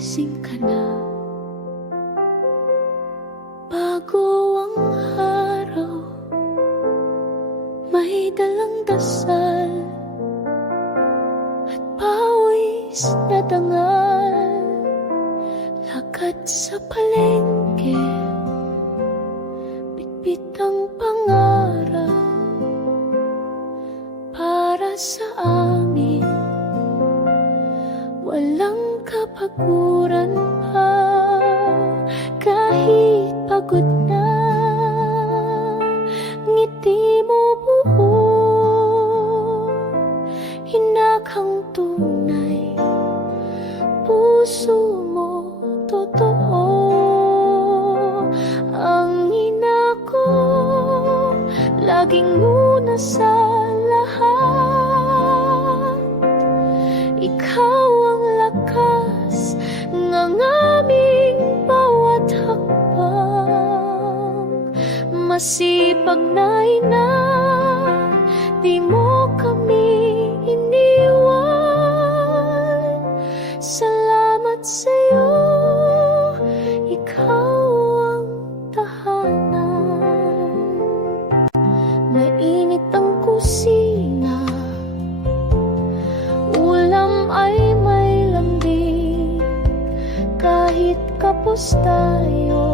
gising ka na. Bago ang araw May dalang dasal At pawis na dangal. Lakad sa palengke Bitbit ang pangarap Para sa akin pagod na Ngiti mo buo. Hinakang tunay Masipag na ina, di mo kami iniwan. Salamat sa'yo, ikaw ang tahanan. Mainit ang kusina Ulam ay may lambing. Kahit kapos tayo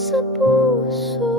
se pulso.